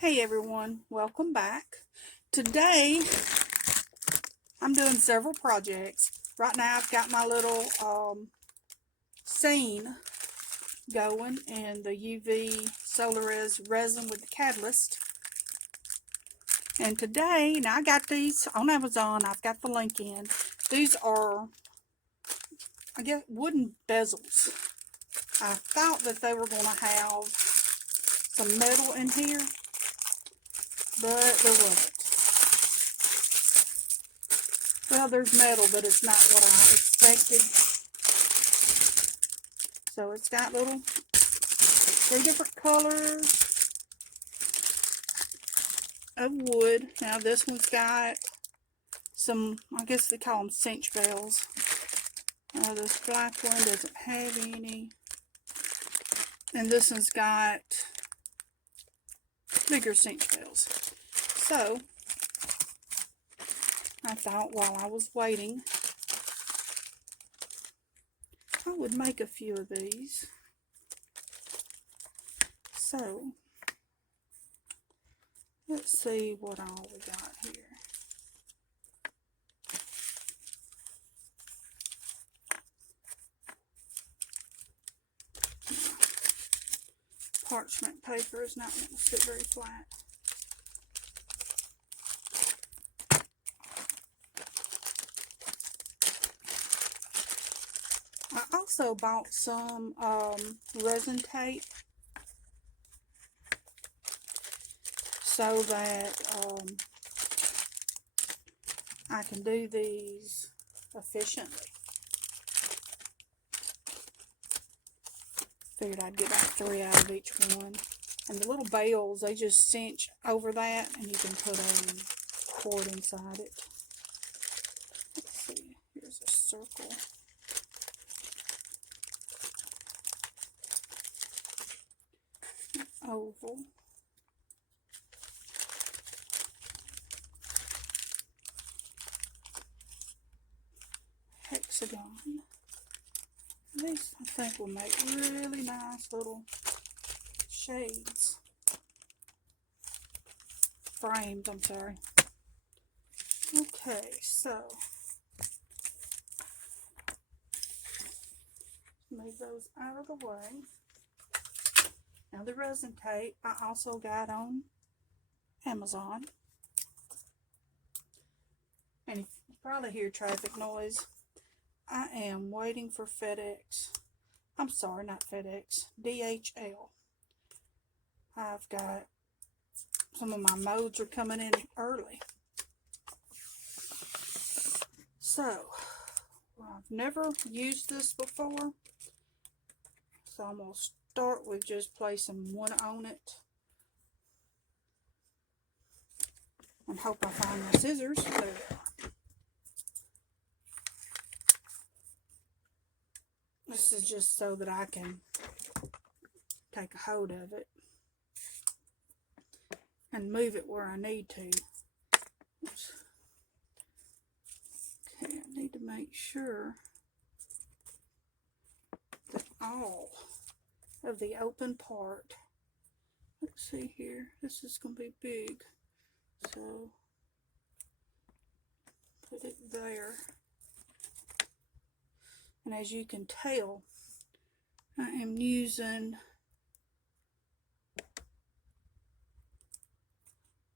Hey everyone, welcome back. Today I'm doing several projects. Right now I've got my little scene going in the UV Solorez resin with the catalyst. And today, now I got these on Amazon. I've got the link in. These are, I guess, wooden bezels. I thought that they were going to have some metal in here, but there wasn't. Well, there's metal, but it's not what I expected. So it's got little 3 different colors of wood. Now this one's got some, I guess they call them cinch bells. This black one doesn't have any. And this one's got bigger cinch bells. So I thought while I was waiting, I would make a few of these. So let's see what all we got here. Parchment paper is not going to sit very flat. I also bought some resin tape so that I can do these efficiently. Figured I'd get about 3 out of each one. And the little bells, they just cinch over that and you can put a cord inside it. Let's see, here's a circle. Oval. Hexagon. These I think will make really nice little shades. Frames, I'm sorry. Okay, so move those out of the way. Now the resin tape I also got on Amazon. And you probably hear traffic noise. I am waiting for FedEx. I'm sorry, not FedEx. DHL. I've got some of my modes are coming in early. So, I've never used this before. So I'm going to start with just placing one on it. And hope I find my scissors. There they are. This is just so that I can take a hold of it and move it where I need to. Oops. Okay, I need to make sure that all of the open part, let's see here, this is going to be big, so put it there. And as you can tell, I am using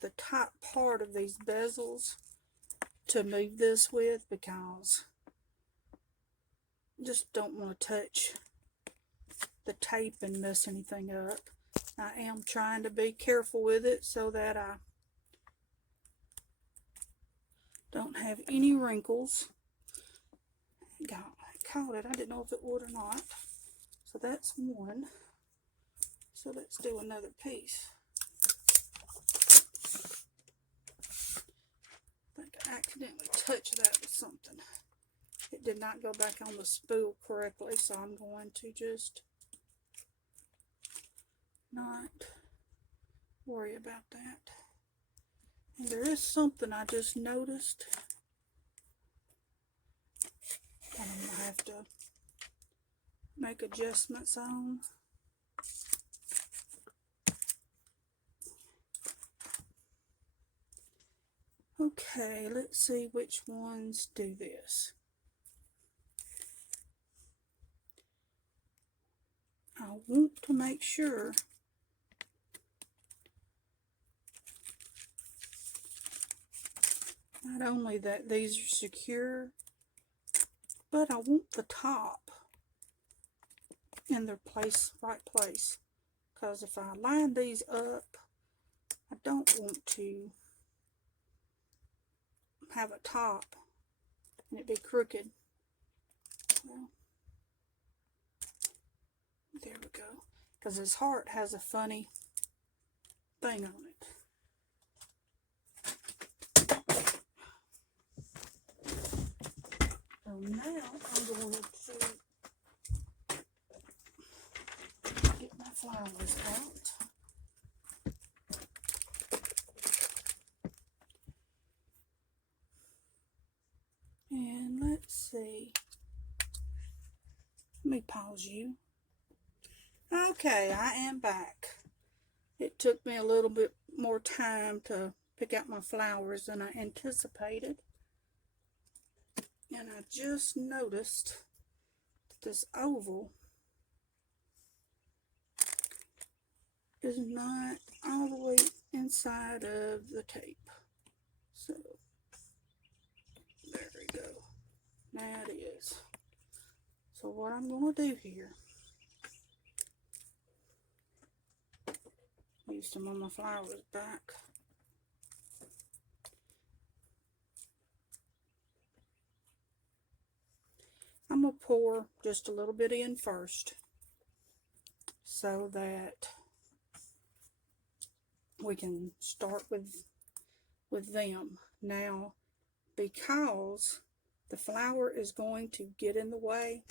the top part of these bezels to move this with because I just don't want to touch the tape and mess anything up. I am trying to be careful with it so that I don't have any wrinkles. God, I caught it. I didn't know if it would or not. So that's one. So let's do another piece. I think I accidentally touched that with something. It did not go back on the spool correctly, so I'm going to just not worry about that. And there is something I just noticed. And I'm going to have to make adjustments on. Okay, let's see which ones do this. I want to make sure not only that these are secure, but I want the top in their right place. Because if I line these up, I don't want to have a top and it be crooked. Well, there we go. Because his heart has a funny thing on it. So now I'm going to get my flowers out. And let's see. Let me pause you. Okay, I am back. It took me a little bit more time to pick out my flowers than I anticipated. And I just noticed that this oval is not all the way inside of the tape. So, there we go. Now it is. So what I'm going to do here, use some of my flowers back. I'm going to pour just a little bit in first so that we can start with them. Now, because the flower is going to get in the way,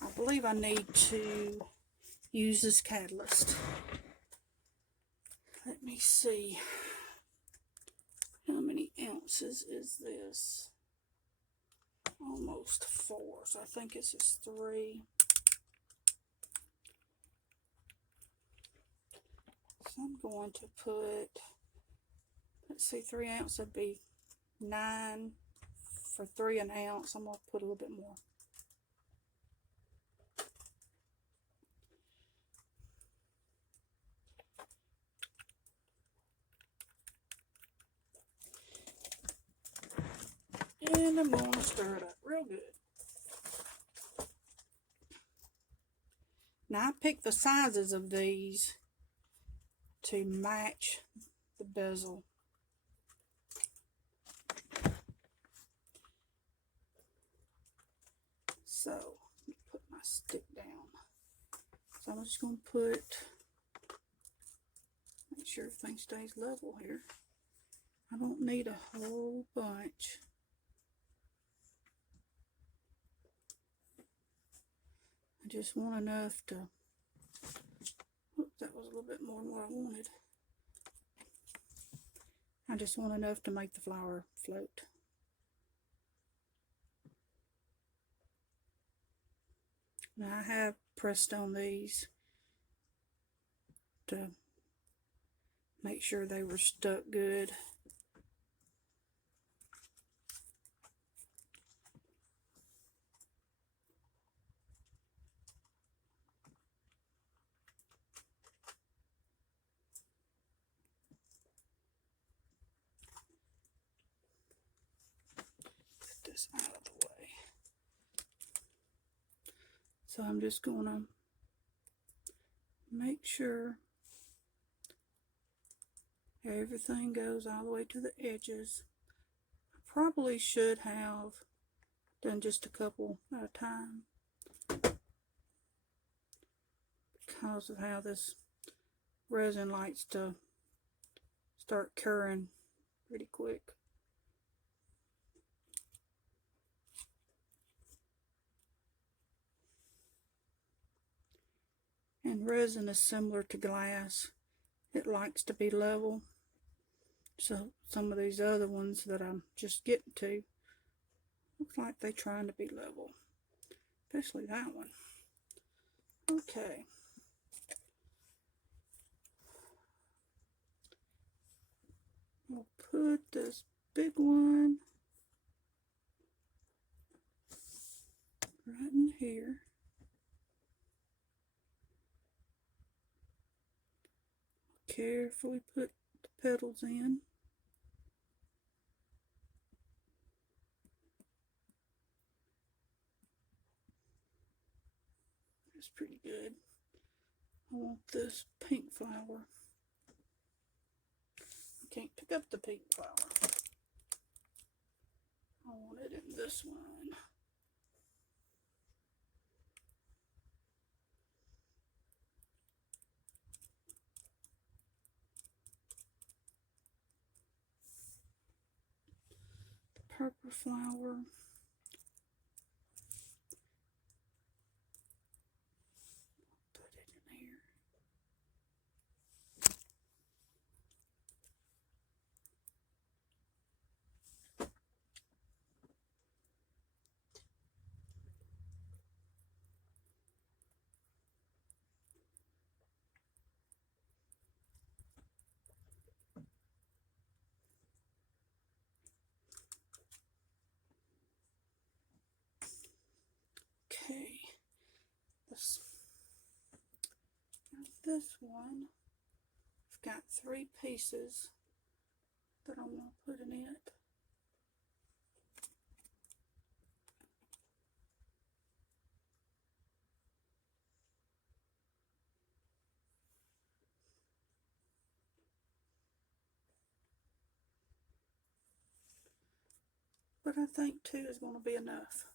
I believe I need to use this catalyst. Let me see. How many ounces is this? Almost 4, so I think this is 3. So I'm going to put, let's see, 3 ounces would be 9. For 3 an ounce, I'm going to put a little bit more. And I'm going to stir it up real good. Now I picked the sizes of these to match the bezel. So, let me put my stick down. So I'm just going to make sure everything stays level here. I don't need a whole bunch. I just want enough to, oops, that was a little bit more than what I wanted. I just want enough to make the flower float. Now I have pressed on these to make sure they were stuck good. Put this out of the way. So I'm just going to make sure everything goes all the way to the edges. I probably should have done just a couple at a time because of how this resin likes to start curing pretty quick. And resin is similar to glass. It likes to be level. So some of these other ones that I'm just getting to, looks like they're trying to be level. Especially that one. Okay. We'll put this big one right in here. Carefully put the petals in. That's pretty good. I want this pink flower. I can't pick up the pink flower. I want it in this one. Purple flower. Put it in here. Okay, this one, I've got 3 pieces that I'm going to put in it. But I think 2 is going to be enough.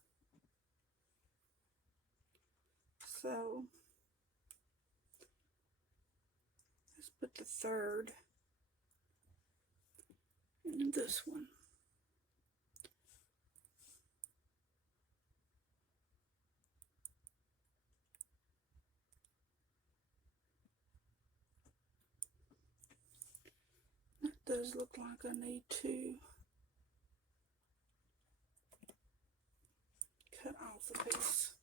So, let's put the 3rd in this one. It does look like I need to cut off a piece.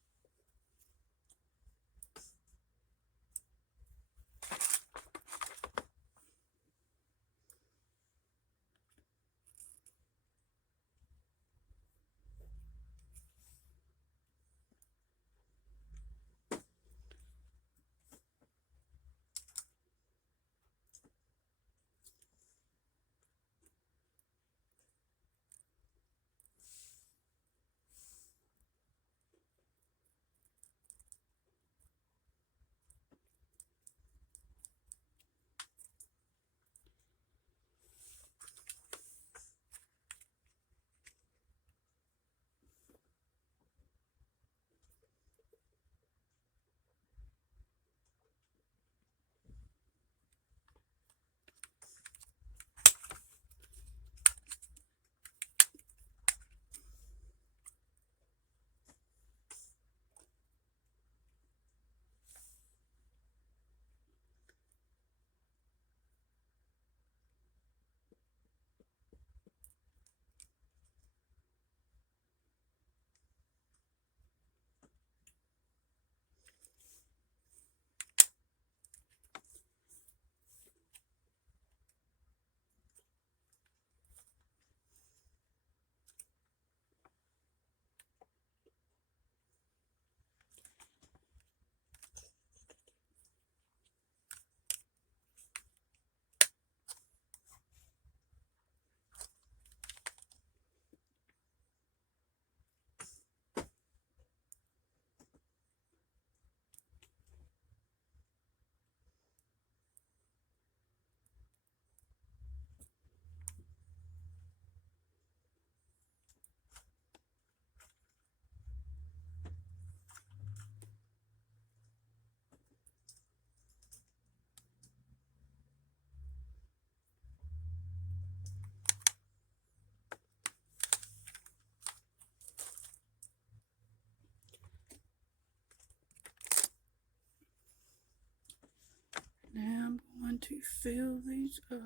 Now I'm going to fill these up.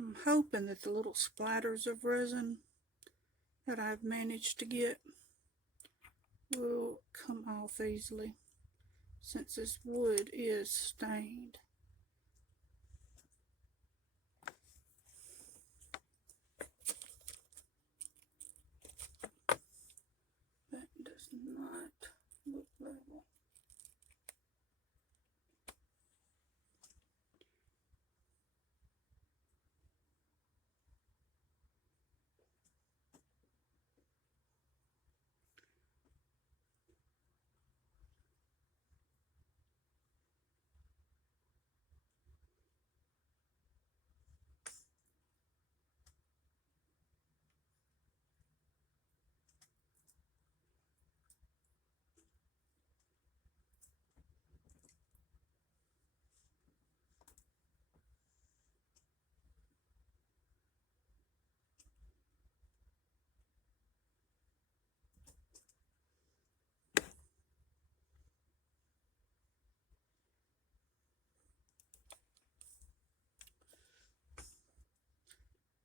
I'm hoping that the little splatters of resin that I've managed to get will come off easily, since this wood is stained. That does not look level.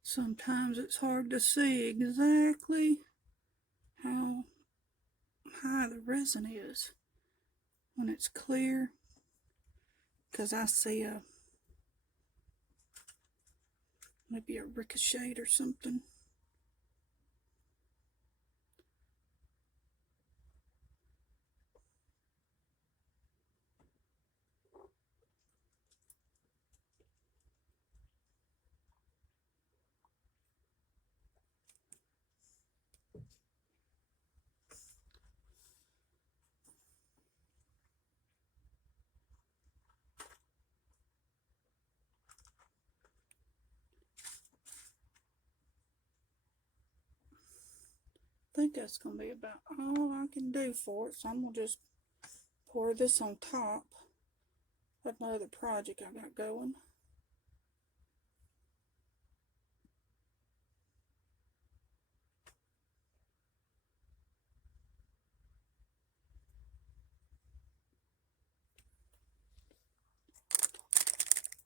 Sometimes it's hard to see exactly how high the resin is when it's clear, because I see maybe a ricochet or something. I think that's going to be about all I can do for it, so I'm going to just pour this on top of another project I got going.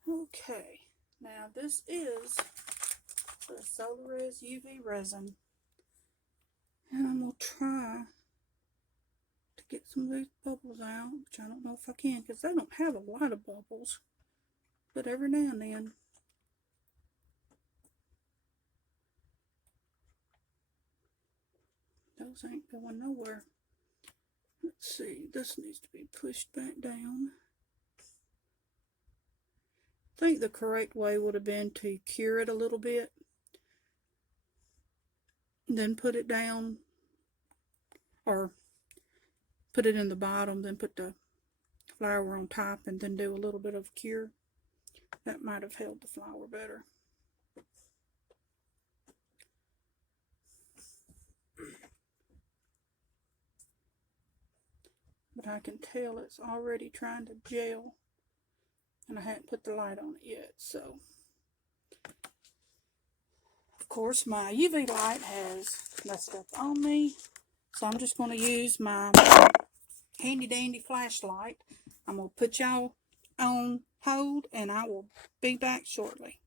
Okay, now this is the Solorez UV resin, and I'm going to try to get some of these bubbles out, which I don't know if I can because they don't have a lot of bubbles, but every now and then. Those ain't going nowhere. Let's see, this needs to be pushed back down. I think the correct way would have been to cure it a little bit, then put it down, or put it in the bottom, then put the flower on top, and then do a little bit of cure. That might have held the flower better. But I can tell it's already trying to gel, and I hadn't put the light on it yet, so. Of course, my UV light has messed up on me, so I'm just going to use my handy dandy flashlight. I'm going to put y'all on hold, and I will be back shortly.